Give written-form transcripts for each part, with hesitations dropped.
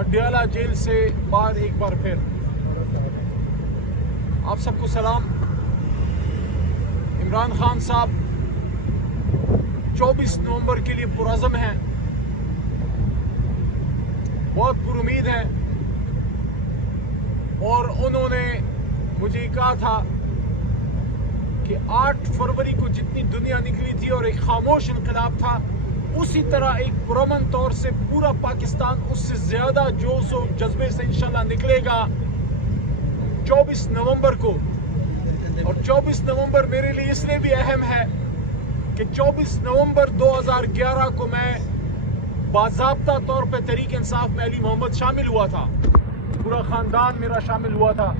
Adiala jail سے باہر ایک بار پھر آپ سب کو سلام۔ عمران خان صاحب 24 نومبر کے لیے پرعزم ہیں، بہت پر امید ہیں، اور انہوں نے مجھے کہا تھا کہ 8 فروری کو جتنی دنیا نکلی تھی اور ایک خاموش انقلاب تھا، اسی طرح ایک پرامن طور سے پورا پاکستان اس سے زیادہ جوش و جذبے سے انشاءاللہ نکلے گا 24 نومبر کو۔ اور 24 نومبر میرے لیے اس لیے بھی اہم ہے کہ 24 نومبر 2011 کو میں باضابطہ طور پہ تحریک انصاف میں علی محمد شامل ہوا تھا، پورا خاندان میرا شامل ہوا تھا۔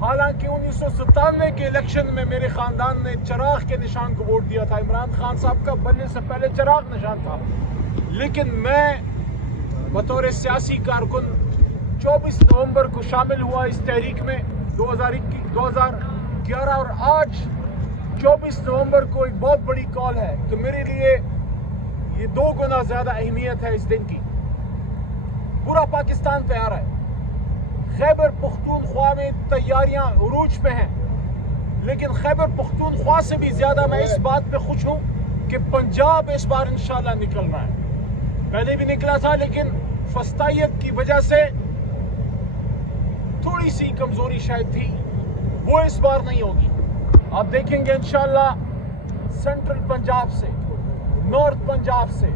حالانکہ 1997 کے الیکشن میں میرے خاندان نے چراغ کے نشان کو ووٹ دیا تھا، عمران خان صاحب کا بننے سے پہلے چراغ نشان تھا، لیکن میں بطور سیاسی کارکن 24 نومبر کو شامل ہوا اس تحریک میں 2011، اور آج 24 نومبر کو ایک بہت بڑی کال ہے۔ تو میرے لیے یہ 2 گنا زیادہ اہمیت ہے اس دن کی۔ پورا پاکستان تیار ہے، خیبر پختونخوا میں تیاریاں عروج پہ ہیں، لیکن خیبر پختونخوا سے بھی زیادہ میں اس بات پہ خوش ہوں کہ پنجاب اس بار انشاءاللہ نکل رہا ہے۔ پہلے بھی نکلا تھا، لیکن فسطائیت کی وجہ سے تھوڑی سی کمزوری شاید تھی، وہ اس بار نہیں ہوگی۔ آپ دیکھیں گے انشاءاللہ سینٹرل پنجاب سے، نارتھ پنجاب سے،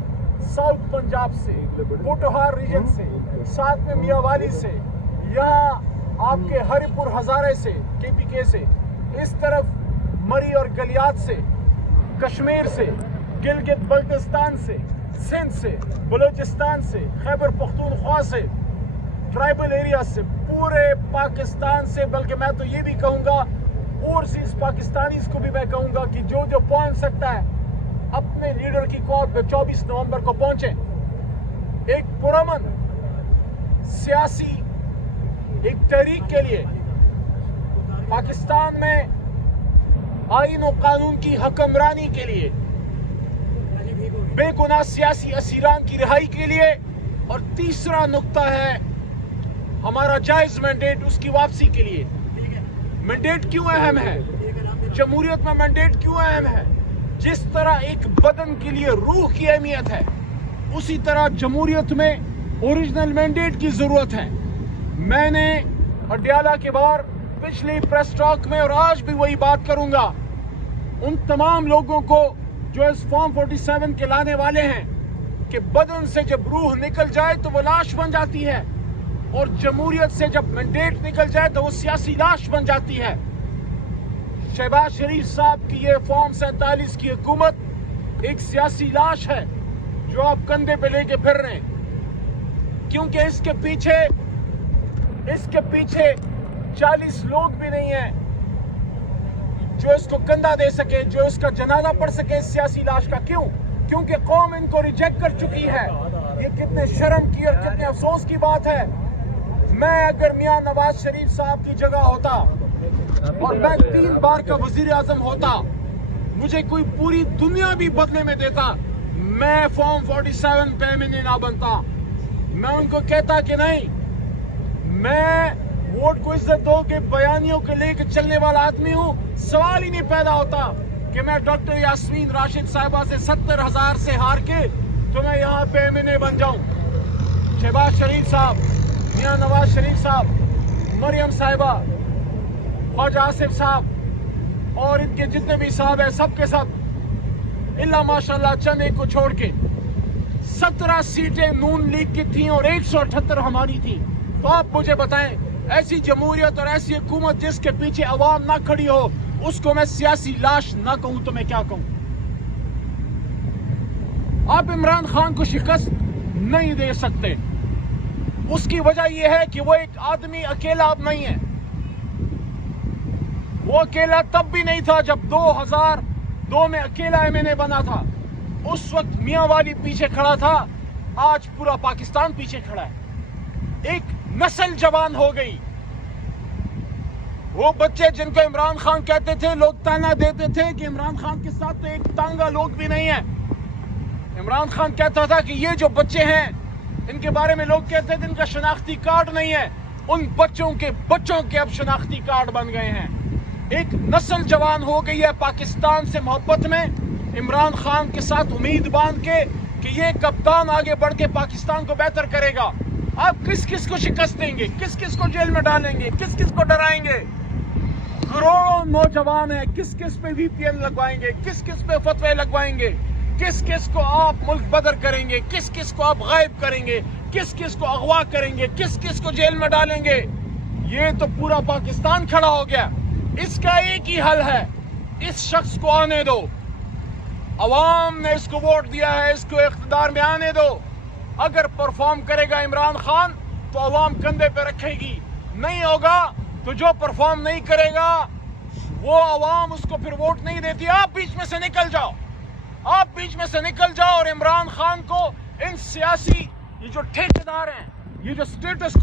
ساؤتھ پنجاب سے، پوٹوہار ریجن سے، ساتھ میں میاں والی سے، یا آپ کے ہری پور ہزارے سے، کے پی کے سے، اس طرف مری اور گلیات سے، کشمیر سے، گلگت بلتستان سے، سندھ سے، بلوچستان سے، خیبر پختونخوا سے، ٹرائبل ایریا سے، پورے پاکستان سے، بلکہ میں تو یہ بھی کہوں گا اوورسیز پاکستانیز کو بھی میں کہوں گا کہ جو پہنچ سکتا ہے اپنے لیڈر کی کال پہ 24 نومبر کو پہنچے۔ ایک پرامن سیاسی ایک تحریک کے لیے پاکستان میں آئین و قانون کی حکمرانی کے لیے، بے گناہ سیاسی اسیران کی رہائی کے لیے، اور تیسرا نقطہ ہے ہمارا جائز مینڈیٹ، اس کی واپسی کے لیے۔ مینڈیٹ کیوں اہم ہے؟ جمہوریت میں مینڈیٹ کیوں اہم ہے؟ جس طرح ایک بدن کے لیے روح کی اہمیت ہے، اسی طرح جمہوریت میں اوریجنل مینڈیٹ کی ضرورت ہے۔ میں نے اڈیالہ کے بعد پچھلی پریس ٹاک میں اور آج بھی وہی بات کروں گا، ان تمام لوگوں کو جو اس فارم 47 کے لانے والے ہیں کہ بدن سے جب روح نکل جائے تو وہ لاش بن جاتی ہے، اور جمہوریت سے جب مینڈیٹ نکل جائے تو وہ سیاسی لاش بن جاتی ہے۔ شہباز شریف صاحب کی یہ فارم 47 کی حکومت ایک سیاسی لاش ہے جو آپ کندھے پہ لے کے پھر رہے ہیں، کیونکہ اس کے پیچھے 40 لوگ بھی نہیں ہیں جو اس کو کندھا دے سکے، جو اس کا جنازہ پڑھ سکے اس سیاسی لاش کا۔ کیوں؟ کیونکہ قوم ان کو ریجیکٹ کر چکی ہے۔ یہ کتنے شرم کی اور کتنے افسوس کی بات ہے۔ میں اگر میاں نواز شریف صاحب کی جگہ ہوتا اور میں 3 بار کا وزیر اعظم ہوتا، مجھے کوئی پوری دنیا بھی بدلے میں دیتا، میں فارم 47 پہ میں نہ بنتا۔ میں ان کو کہتا کہ نہیں، میں ووٹ کو عزت دو کہ بیانیوں کے لے کے چلنے والا آدمی ہوں۔ سوال ہی نہیں پیدا ہوتا کہ میں ڈاکٹر یاسمین راشد صاحبہ سے 70,000 سے ہار کے تو میں یہاں پہ MNA بن جاؤں۔ شہباز شریف صاحب، میاں نواز شریف صاحب، مریم صاحبہ، خواجہ آصف صاحب اور ان کے جتنے بھی صاحب ہیں، سب کے سب اللہ ماشاءاللہ چند ایک کو چھوڑ کے 17 سیٹیں نون لیگ کی تھیں اور 178 ہماری تھیں۔ تو آپ مجھے بتائیں، ایسی جمہوریت اور ایسی حکومت جس کے پیچھے عوام نہ کھڑی ہو، اس کو میں سیاسی لاش نہ کہوں تو میں کیا کہوں؟ آپ عمران خان کو شکست نہیں دے سکتے۔ اس کی وجہ یہ ہے کہ وہ ایک آدمی اکیلا اب نہیں ہے۔ وہ اکیلا تب بھی نہیں تھا جب 2002 میں اکیلا MNA بنا تھا، اس وقت میاں والی پیچھے کھڑا تھا، آج پورا پاکستان پیچھے کھڑا ہے۔ ایک نسل جوان ہو گئی۔ وہ بچے جن کو عمران خان کہتے تھے، لوگ تانا دیتے تھے کہ عمران خان کے ساتھ تو ایک تانگا لوگ بھی نہیں ہے۔ عمران خان کہتا تھا کہ یہ جو بچے ہیں ان کے بارے میں لوگ کہتے تھے ان کا شناختی کارڈ نہیں ہے، ان بچوں کے اب شناختی کارڈ بن گئے ہیں۔ ایک نسل جوان ہو گئی ہے پاکستان سے محبت میں، عمران خان کے ساتھ امید باندھ کے کہ یہ کپتان آگے بڑھ کے پاکستان کو بہتر کرے گا۔ آپ کس کس کو شکست دیں گے، کس کس کو جیل میں ڈالیں گے، کس کس کو ڈرائیں گے؟ کروڑوں نوجوان ہیں، کس کس پہ وی پی این لگوائیں گے، کس کس پہ فتوے لگوائیں گے، کس کس کو آپ ملک بدر کریں گے، کس کس کو آپ غائب کریں گے، کس کس کو اغوا کریں گے، کس کس کو جیل میں ڈالیں گے؟ یہ تو پورا پاکستان کھڑا ہو گیا۔ اس کا ایک ہی حل ہے، اس شخص کو آنے دو، عوام نے اس کو ووٹ دیا ہے، اس کو اقتدار میں آنے دو۔ اگر پرفارم کرے گا عمران خان تو عوام کندھے پہ رکھے گی، نہیں ہوگا تو جو پرفارم نہیں کرے گا وہ عوام اس کو پھر ووٹ نہیں دیتی۔ آپ بیچ میں سے نکل جاؤ، آپ بیچ میں سے نکل جاؤ اور عمران خان کو، ان سیاسی یہ جو ٹھیکیدار ہیں، یہ جو سٹیٹس